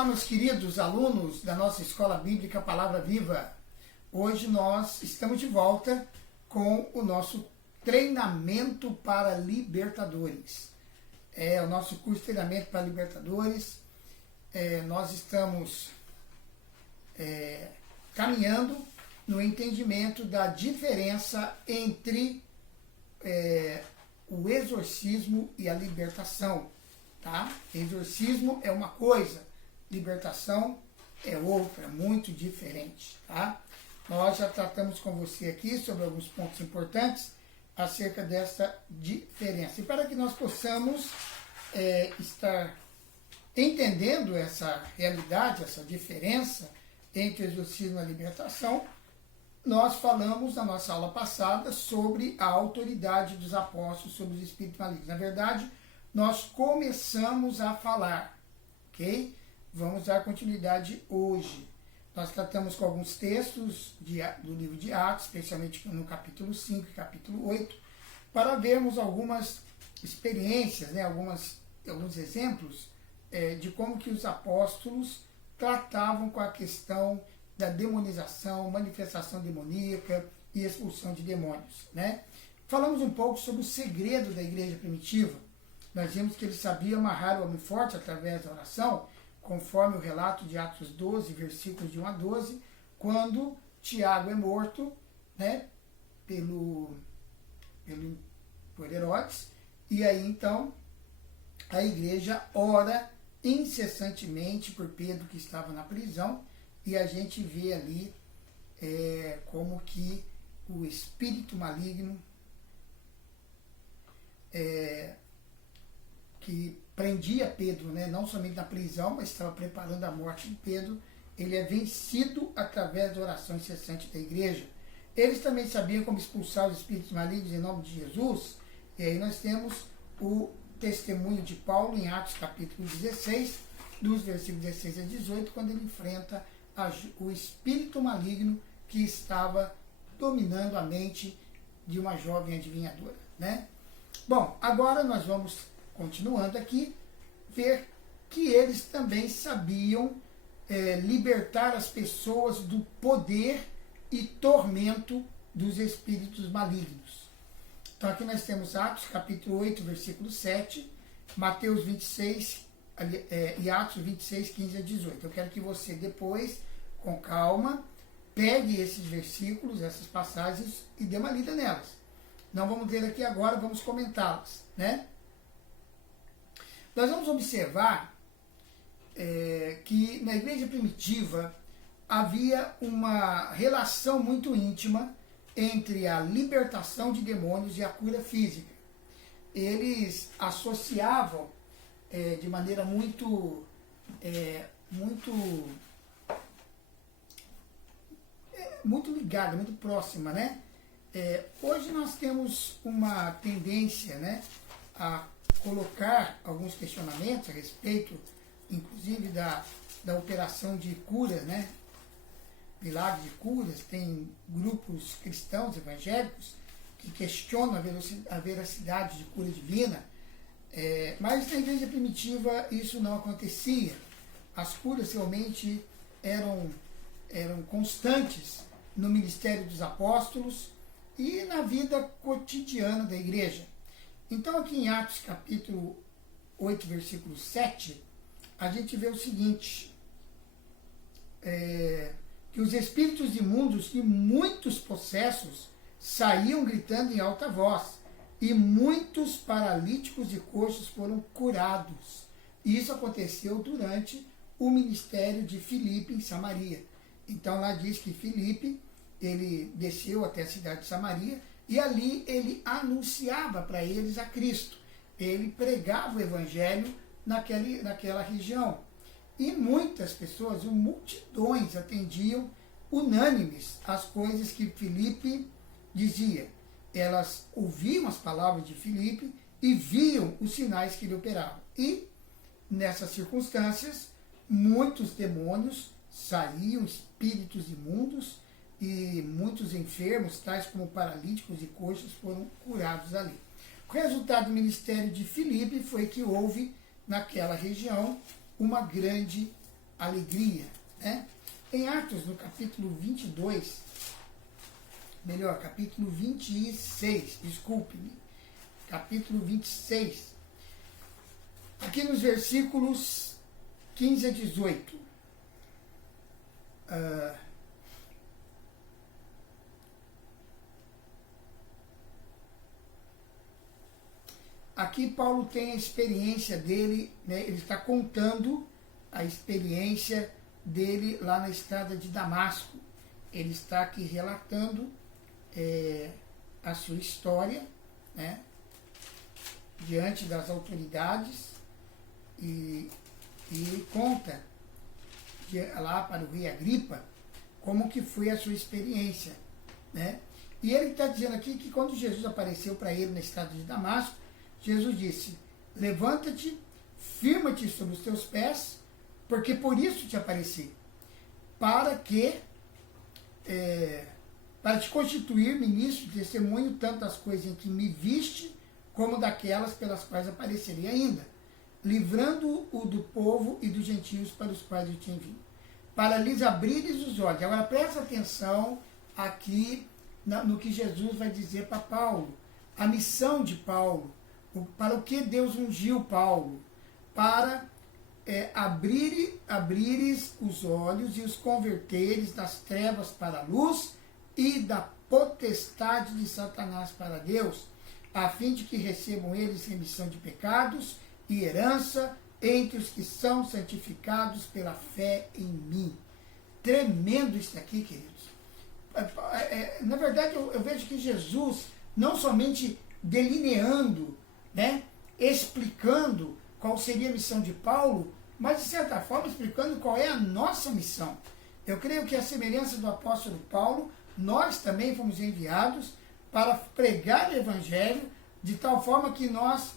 Olá, meus queridos alunos da nossa Escola Bíblica Palavra Viva. Hoje nós estamos de volta com o nosso treinamento para libertadores. É o nosso curso de treinamento para libertadores. Nós estamos caminhando no entendimento da diferença entre o exorcismo e a libertação. Tá? Exorcismo é uma coisa, libertação é outra, muito diferente. Tá? Nós já tratamos com você aqui sobre alguns pontos importantes acerca dessa diferença. E para que nós possamos estar entendendo essa realidade, essa diferença entre o exorcismo e a libertação, nós falamos na nossa aula passada sobre a autoridade dos apóstolos sobre os espíritos malignos. Na verdade, nós começamos a falar, ok? Vamos dar continuidade hoje. Nós tratamos com alguns textos do livro de Atos, especialmente no capítulo 5 e capítulo 8, para vermos algumas experiências, né, alguns exemplos de como que os apóstolos tratavam com a questão da demonização, manifestação demoníaca e expulsão de demônios. Né? Falamos um pouco sobre o segredo da igreja primitiva. Nós vimos que ele sabia amarrar o homem forte através da oração, conforme o relato de Atos 12, versículos de 1 a 12, quando Tiago é morto, né, por Herodes, e aí então a igreja ora incessantemente por Pedro, que estava na prisão, e a gente vê ali como que o espírito maligno que prendia Pedro, né, não somente na prisão, mas estava preparando a morte de Pedro, ele é vencido através da oração incessante da igreja. Eles também sabiam como expulsar os espíritos malignos em nome de Jesus, e aí nós temos o testemunho de Paulo em Atos capítulo 16, dos versículos 16 a 18, quando ele enfrenta o espírito maligno que estava dominando a mente de uma jovem adivinhadora. Né? Bom, agora nós vamos, continuando aqui, ver que eles também sabiam libertar as pessoas do poder e tormento dos espíritos malignos. Então aqui nós temos Atos capítulo 8, versículo 7, Mateus 26 e Atos 26, 15 a 18. Eu quero que você depois, com calma, pegue esses versículos, essas passagens e dê uma lida nelas. Não vamos ler aqui agora, vamos comentá-las. Né? Nós vamos observar que na igreja primitiva havia uma relação muito íntima entre a libertação de demônios e a cura física. Eles associavam de maneira muito ligada, muito próxima. Né? Hoje nós temos uma tendência, né, a colocar alguns questionamentos a respeito, inclusive, da operação de curas, né? Milagre de curas. Tem grupos cristãos evangélicos que questionam a veracidade de cura divina, mas na igreja primitiva isso não acontecia. As curas realmente eram constantes no ministério dos apóstolos e na vida cotidiana da igreja. Então aqui em Atos capítulo 8, versículo 7, a gente vê o seguinte, que os espíritos imundos de muitos possessos saíam gritando em alta voz, e muitos paralíticos e coxos foram curados. Isso aconteceu durante o ministério de Filipe em Samaria. Então lá diz que Filipe, ele desceu até a cidade de Samaria, e ali ele anunciava para eles a Cristo. Ele pregava o evangelho naquela região. E muitas pessoas, multidões, atendiam unânimes as coisas que Filipe dizia. Elas ouviam as palavras de Filipe e viam os sinais que ele operava. E, nessas circunstâncias, muitos demônios saíam, espíritos imundos, e muitos enfermos, tais como paralíticos e coxos, foram curados ali. O resultado do ministério de Filipe foi que houve, naquela região, uma grande alegria, né? Em Atos, no capítulo 22, melhor, capítulo 26, desculpe-me, capítulo 26, aqui nos versículos 15 a 18. Aqui Paulo tem a experiência dele, né? Ele está contando a experiência dele lá na estrada de Damasco. Ele está aqui relatando a sua história, né? Diante das autoridades e conta lá para o rei Agripa como que foi a sua experiência, né? E ele está dizendo aqui que quando Jesus apareceu para ele na estrada de Damasco, Jesus disse: levanta-te, firma-te sobre os teus pés, porque por isso te apareci, para te constituir ministro de testemunho, tanto das coisas em que me viste, como daquelas pelas quais aparecerei ainda, livrando-o do povo e dos gentios para os quais eu te envio, para lhes abrires os olhos. Agora presta atenção aqui no que Jesus vai dizer para Paulo, a missão de Paulo, para o que Deus ungiu Paulo, para abrires os olhos e os converteres das trevas para a luz e da potestade de Satanás para Deus, a fim de que recebam eles remissão de pecados e herança entre os que são santificados pela fé em mim. Tremendo isso aqui, queridos. Na verdade, eu vejo que Jesus, não somente delineando, né, explicando qual seria a missão de Paulo, mas de certa forma explicando qual é a nossa missão. Eu creio que a semelhança do apóstolo Paulo, nós também fomos enviados para pregar o evangelho de tal forma que nós,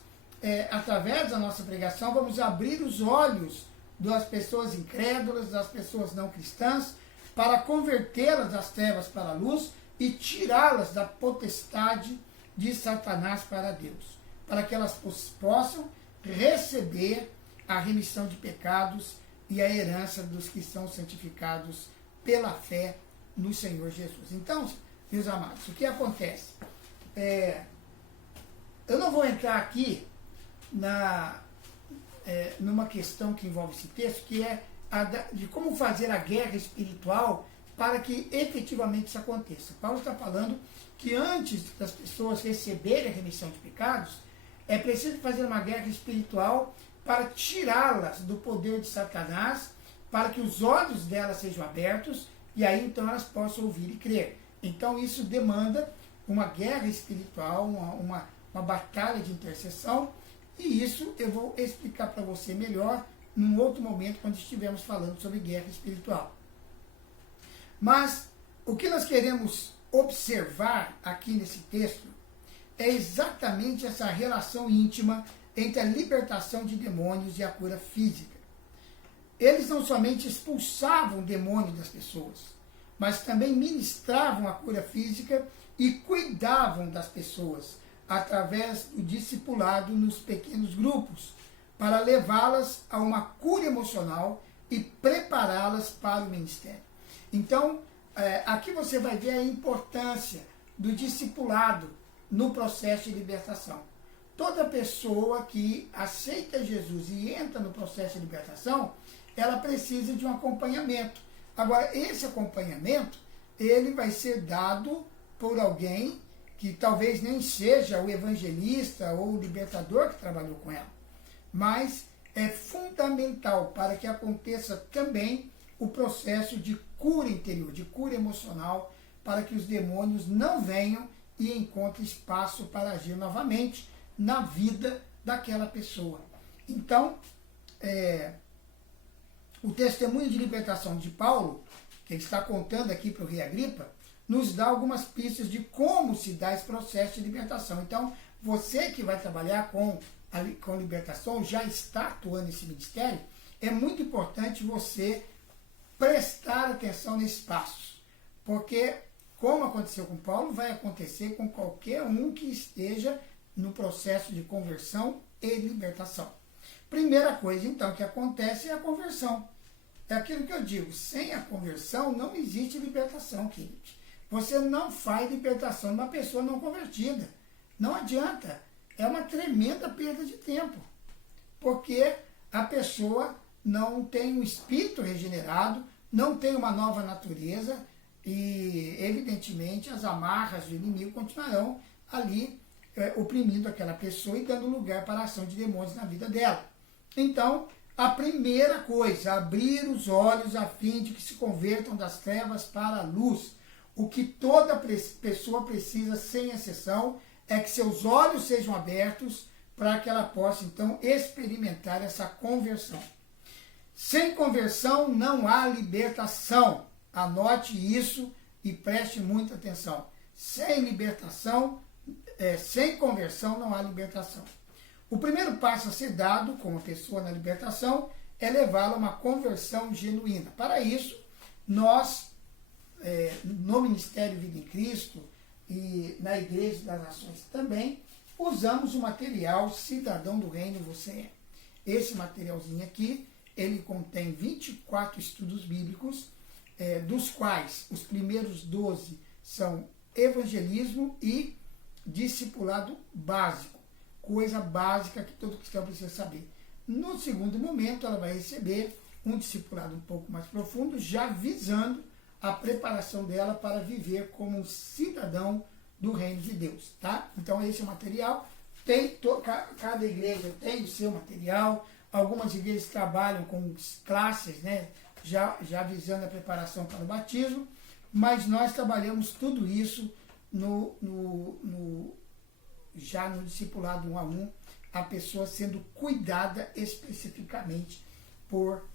através da nossa pregação, vamos abrir os olhos das pessoas incrédulas, das pessoas não cristãs, para convertê-las das trevas para a luz e tirá-las da potestade de Satanás para Deus, para que elas possam receber a remissão de pecados e a herança dos que são santificados pela fé no Senhor Jesus. Então, meus amados, o que acontece? Eu não vou entrar aqui numa questão que envolve esse texto, que é de como fazer a guerra espiritual para que efetivamente isso aconteça. Paulo está falando que antes das pessoas receberem a remissão de pecados, é preciso fazer uma guerra espiritual para tirá-las do poder de Satanás, para que os olhos delas sejam abertos e aí então elas possam ouvir e crer. Então isso demanda uma guerra espiritual, uma batalha de intercessão, e isso eu vou explicar para você melhor num outro momento, quando estivermos falando sobre guerra espiritual. Mas o que nós queremos observar aqui nesse texto é exatamente essa relação íntima entre a libertação de demônios e a cura física. Eles não somente expulsavam o demônio das pessoas, mas também ministravam a cura física e cuidavam das pessoas através do discipulado nos pequenos grupos, para levá-las a uma cura emocional e prepará-las para o ministério. Então, aqui você vai ver a importância do discipulado no processo de libertação. Toda pessoa que aceita Jesus e entra no processo de libertação, ela precisa de um acompanhamento. Agora, esse acompanhamento, ele vai ser dado por alguém que talvez nem seja o evangelista ou o libertador que trabalhou com ela, mas é fundamental para que aconteça também o processo de cura interior, de cura emocional, para que os demônios não venham e encontrem espaço para agir novamente na vida daquela pessoa. Então, o testemunho de libertação de Paulo, que ele está contando aqui para o rei Agripa, nos dá algumas pistas de como se dá esse processo de libertação. Então, você que vai trabalhar com libertação, já está atuando nesse ministério, é muito importante você prestar atenção nesses passos, porque, como aconteceu com Paulo, vai acontecer com qualquer um que esteja no processo de conversão e libertação. Primeira coisa, então, que acontece é a conversão. É aquilo que eu digo, sem a conversão não existe libertação, queridos. Você não faz libertação de uma pessoa não convertida. Não adianta. É uma tremenda perda de tempo. Porque a pessoa não tem um espírito regenerado, não tem uma nova natureza e, evidentemente, as amarras do inimigo continuarão ali oprimindo aquela pessoa e dando lugar para a ação de demônios na vida dela. Então, a primeira coisa, abrir os olhos a fim de que se convertam das trevas para a luz. O que toda pessoa precisa, sem exceção, é que seus olhos sejam abertos para que ela possa, então, experimentar essa conversão. Sem conversão não há libertação. Anote isso e preste muita atenção. Sem libertação, sem conversão não há libertação. O primeiro passo a ser dado com a pessoa na libertação é levá-la a uma conversão genuína. Para isso, nós, no Ministério Vida em Cristo e na Igreja das Nações também, usamos o material Cidadão do Reino Você É. Esse materialzinho aqui, ele contém 24 estudos bíblicos, dos quais os primeiros 12 são evangelismo e discipulado básico, coisa básica que todo cristão precisa saber. No segundo momento, ela vai receber um discipulado um pouco mais profundo, já visando a preparação dela para viver como um cidadão do reino de Deus, tá? Então esse é o material. Cada igreja tem o seu material. Algumas igrejas trabalham com classes, né? Já visando a preparação para o batismo, mas nós trabalhamos tudo isso já no discipulado 1 a 1, a pessoa sendo cuidada especificamente por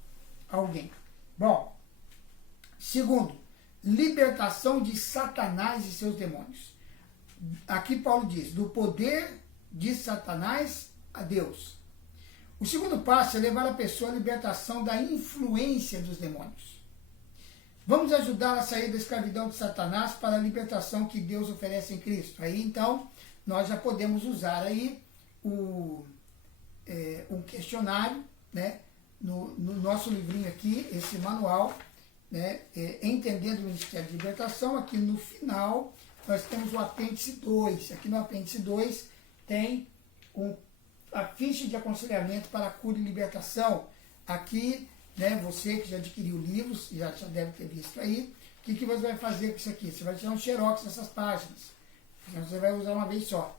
alguém. Bom, segundo, libertação de Satanás e seus demônios. Aqui Paulo diz, do poder de Satanás a Deus. O segundo passo é levar a pessoa à libertação da influência dos demônios. Vamos ajudar a sair da escravidão de Satanás para a libertação que Deus oferece em Cristo. Aí então, nós já podemos usar aí um questionário, né, no nosso livrinho aqui, esse manual, né, Entendendo o Ministério de Libertação. Aqui no final, nós temos o apêndice 2. Aqui no apêndice 2 tem a ficha de aconselhamento para a cura e libertação. Aqui, né, você que já adquiriu livros, já deve ter visto aí, o que você vai fazer com isso aqui? Você vai tirar um xerox dessas páginas. Você vai usar uma vez só,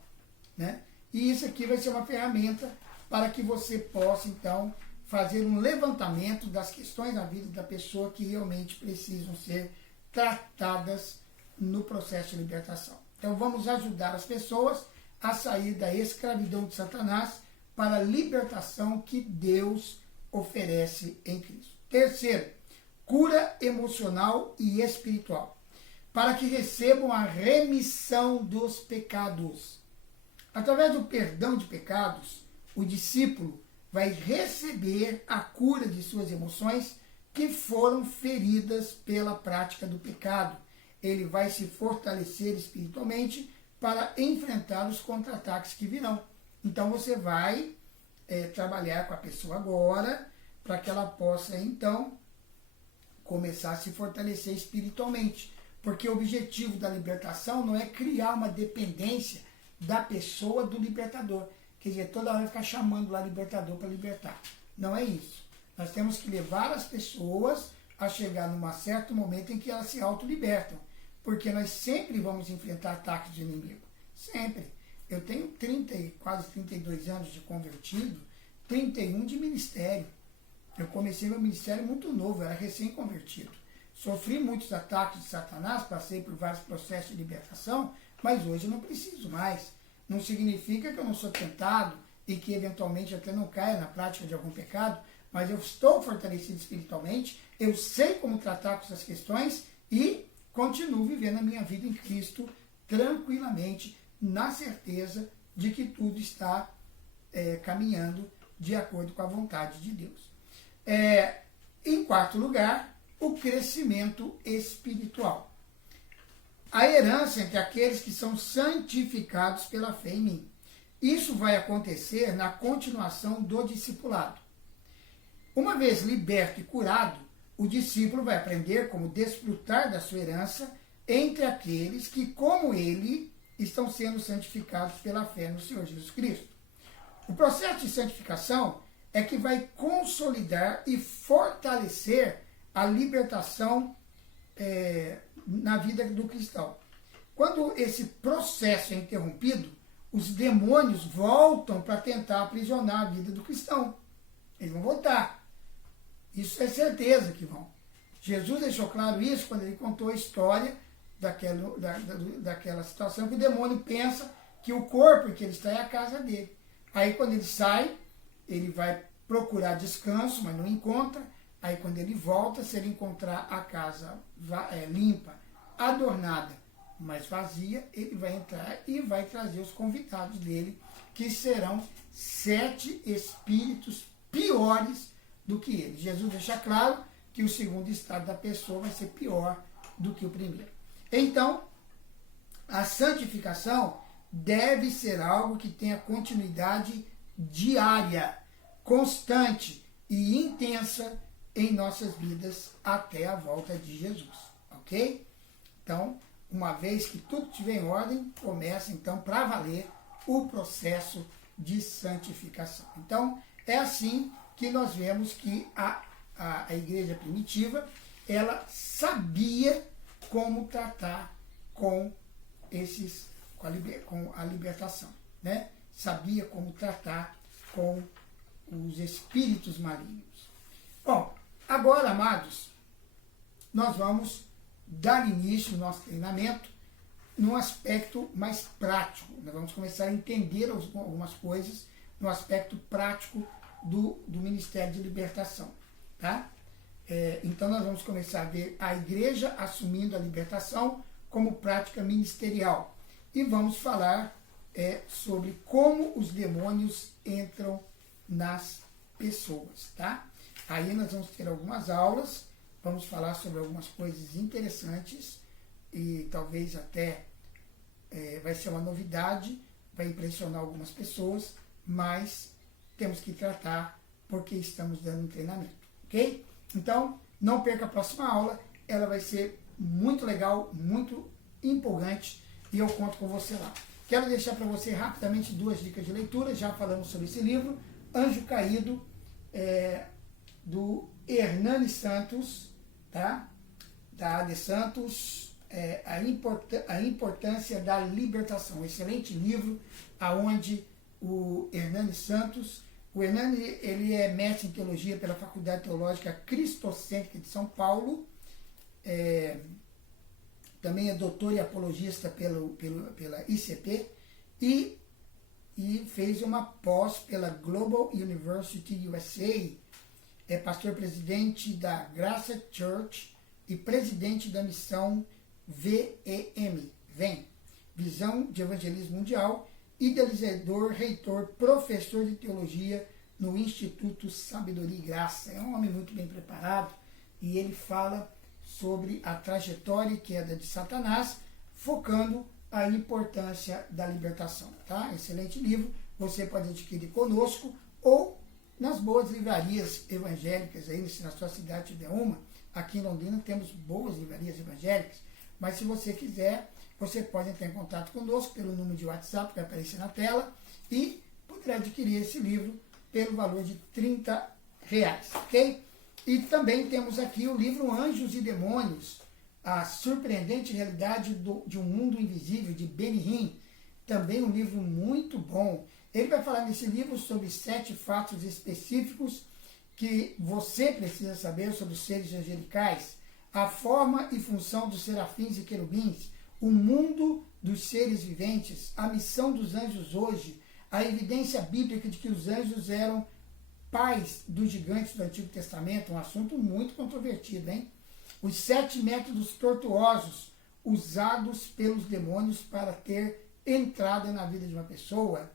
né? E isso aqui vai ser uma ferramenta para que você possa, então, fazer um levantamento das questões da vida da pessoa que realmente precisam ser tratadas no processo de libertação. Então, vamos ajudar as pessoas a sair da escravidão de Satanás para a libertação que Deus oferece em Cristo. Terceiro, cura emocional e espiritual, para que recebam a remissão dos pecados. Através do perdão de pecados, o discípulo vai receber a cura de suas emoções que foram feridas pela prática do pecado. Ele vai se fortalecer espiritualmente para enfrentar os contra-ataques que virão. Então você vai trabalhar com a pessoa agora para que ela possa então começar a se fortalecer espiritualmente. Porque o objetivo da libertação não é criar uma dependência da pessoa do libertador. Quer dizer, toda hora ficar chamando lá libertador para libertar. Não é isso. Nós temos que levar as pessoas a chegar num certo momento em que elas se autolibertam. Porque nós sempre vamos enfrentar ataques de inimigo. Sempre. Eu tenho quase 32 anos de convertido, 31 de ministério. Eu comecei meu ministério muito novo, eu era recém-convertido. Sofri muitos ataques de Satanás, passei por vários processos de libertação, mas hoje eu não preciso mais. Não significa que eu não sou tentado e que eventualmente até não caia na prática de algum pecado, mas eu estou fortalecido espiritualmente, eu sei como tratar com essas questões e continuo vivendo a minha vida em Cristo tranquilamente, na certeza de que tudo está caminhando de acordo com a vontade de Deus. Em quarto lugar, o crescimento espiritual. A herança entre aqueles que são santificados pela fé em mim. Isso vai acontecer na continuação do discipulado. Uma vez liberto e curado, o discípulo vai aprender como desfrutar da sua herança entre aqueles que, como ele, estão sendo santificados pela fé no Senhor Jesus Cristo. O processo de santificação é que vai consolidar e fortalecer a libertação na vida do cristão. Quando esse processo é interrompido, os demônios voltam para tentar aprisionar a vida do cristão. Eles vão voltar. Isso é certeza que vão. Jesus deixou claro isso quando ele contou a história daquela situação que o demônio pensa que o corpo em que ele está é a casa dele. Aí quando ele sai, ele vai procurar descanso, mas não encontra. Aí quando ele volta, se ele encontrar a casa limpa, adornada, mas vazia, ele vai entrar e vai trazer os convidados dele, que serão 7 espíritos piores do que ele. Jesus deixa claro que o segundo estado da pessoa vai ser pior do que o primeiro. Então, a santificação deve ser algo que tenha continuidade diária, constante e intensa em nossas vidas até a volta de Jesus, ok? Então, uma vez que tudo estiver em ordem, começa então para valer o processo de santificação. Então, é assim que nós vemos que a igreja primitiva, ela sabia como tratar com a libertação, né? Sabia como tratar com os espíritos malignos. Bom, agora, amados, nós vamos dar início no nosso treinamento num aspecto mais prático. Nós vamos começar a entender algumas coisas no aspecto prático do Ministério de Libertação, tá? Então nós vamos começar a ver a igreja assumindo a libertação como prática ministerial. E vamos falar sobre como os demônios entram nas pessoas, tá? Aí nós vamos ter algumas aulas, vamos falar sobre algumas coisas interessantes e talvez até vai ser uma novidade, vai impressionar algumas pessoas, mas temos que tratar porque estamos dando um treinamento, ok? Então, não perca a próxima aula, ela vai ser muito legal, muito empolgante e eu conto com você lá. Quero deixar para você rapidamente 2 dicas de leitura, já falamos sobre esse livro, Anjo Caído, do Hernani Santos, tá? Da AD Santos, a importância da libertação. Um excelente livro, aonde o Hernani Santos, o Hernani, ele é mestre em teologia pela Faculdade Teológica Cristocêntrica de São Paulo, também é doutor e apologista pela ICT e fez uma pós pela Global University USA, é pastor-presidente da Graça Church e presidente da missão VEM, Visão de Evangelismo Mundial, idealizador, reitor, professor de teologia no Instituto Sabedoria e Graça. É um homem muito bem preparado e ele fala sobre a trajetória e queda de Satanás, focando a importância da libertação. Tá? Excelente livro, você pode adquirir conosco ou nas boas livrarias evangélicas, aí, se na sua cidade tiver uma. Aqui em Londrina temos boas livrarias evangélicas, mas se você quiser, você pode entrar em contato conosco pelo número de WhatsApp que vai aparecer na tela e poderá adquirir esse livro pelo valor de R$30, ok? E também temos aqui o livro Anjos e Demônios, a surpreendente realidade de um mundo invisível, de Benny Hinn, também um livro muito bom. Ele vai falar nesse livro sobre 7 fatos específicos que você precisa saber sobre os seres angelicais, a forma e função dos serafins e querubins, o mundo dos seres viventes, a missão dos anjos hoje, a evidência bíblica de que os anjos eram pais dos gigantes do Antigo Testamento, um assunto muito controvertido, hein? Os 7 métodos tortuosos usados pelos demônios para ter entrada na vida de uma pessoa,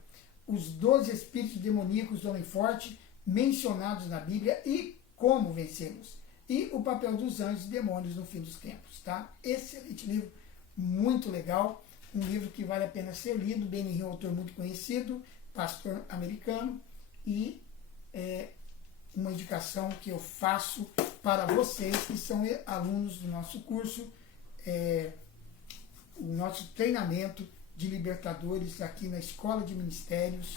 os 12 espíritos demoníacos do homem forte mencionados na Bíblia e como vencê-los, e o papel dos anjos e demônios no fim dos tempos, tá? Excelente livro, muito legal, um livro que vale a pena ser lido. Benny Hinn é um autor muito conhecido, pastor americano, e uma indicação que eu faço para vocês que são alunos do nosso curso, o nosso treinamento de libertadores aqui na Escola de Ministérios,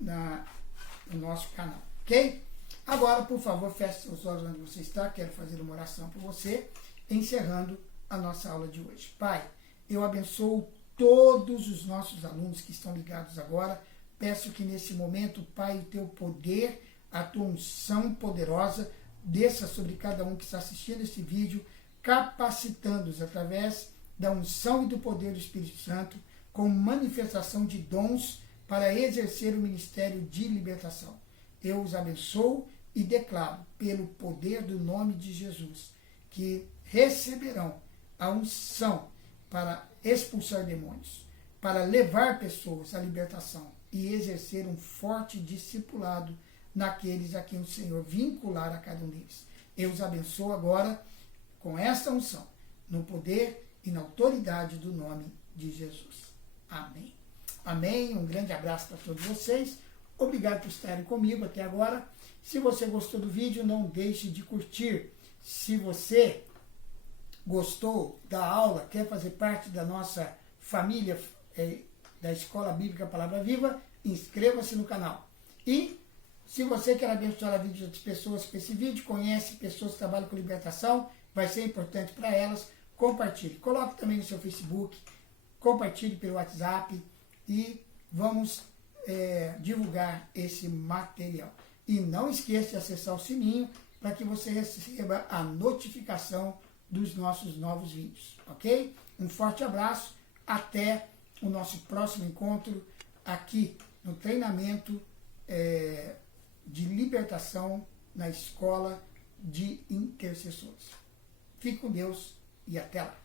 no nosso canal, ok? Agora, por favor, feche seus olhos onde você está, quero fazer uma oração por você, encerrando a nossa aula de hoje. Pai, eu abençoo todos os nossos alunos que estão ligados agora, peço que nesse momento, Pai, o teu poder, a tua unção poderosa, desça sobre cada um que está assistindo esse vídeo, capacitando-os através da unção e do poder do Espírito Santo, com manifestação de dons para exercer o ministério de libertação. Eu os abençoo e declaro, pelo poder do nome de Jesus, que receberão a unção para expulsar demônios, para levar pessoas à libertação e exercer um forte discipulado naqueles a quem o Senhor vincular a cada um deles. Eu os abençoo agora com esta unção, no poder e na autoridade do nome de Jesus. Amém. Amém. Um grande abraço para todos vocês. Obrigado por estarem comigo até agora. Se você gostou do vídeo, não deixe de curtir. Se você gostou da aula, quer fazer parte da nossa família da Escola Bíblica Palavra Viva, inscreva-se no canal. E se você quer abençoar a vida de outras pessoas com esse vídeo, conhece pessoas que trabalham com libertação, vai ser importante para elas, compartilhe. Coloque também no seu Facebook, compartilhe pelo WhatsApp e vamos divulgar esse material. E não esqueça de acessar o sininho para que você receba a notificação dos nossos novos vídeos, ok? Um forte abraço, até o nosso próximo encontro aqui no treinamento de libertação na Escola de Intercessores. Fique com Deus e até lá.